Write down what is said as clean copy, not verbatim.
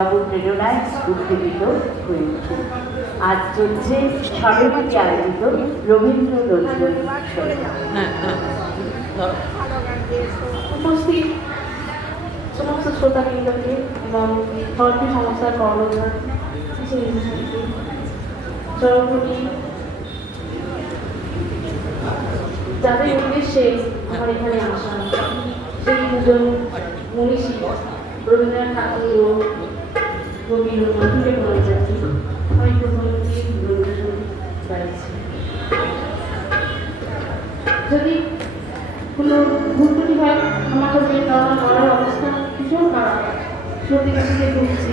প্রেরণায় উদ্দীপিত হয়ে ওঠে। আজ চলছে সর্বব্যাপী আয়োজিত রবীন্দ্র রঞ্জন উৎসব। উপস্থিত সমস্ত শ্রোতাবৃন্দকে এবং ভারতী সংস্থার কর্মধার সর্বোপরি যাদের উদ্দেশ্যে আমার এখানে আসা সেই দুজন মনীষী রবীন্দ্রনাথ ঠাকুর ও রবীন্দ্রনাথকে বলা যাচ্ছে আমি প্রথমটি রবীন্দ্রনাথ গাইছি। যদি কোনো ভুল ত্রুটি হয় আমার কাছে আমার গলার অবস্থা ভীষণ খারাপ, সত্যি কাছে ভুগছি।